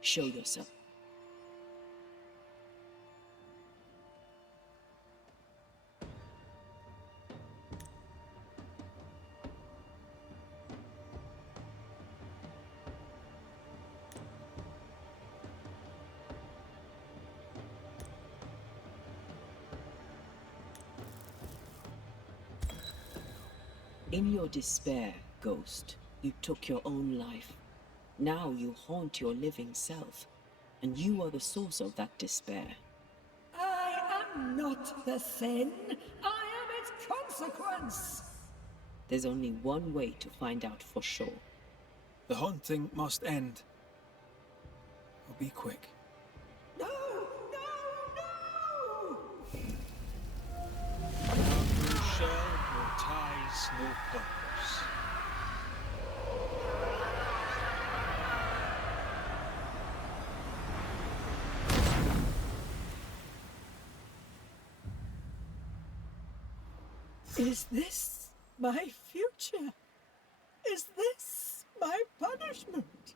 Show yourself. In your despair, ghost, you took your own life. Now you haunt your living self, and you are the source of that despair. I am not the sin. I am its consequence. There's only one way to find out for sure. The haunting must end. I'll be quick. No, no, no! No shell, no ties, no purpose. Is this my future? Is this my punishment?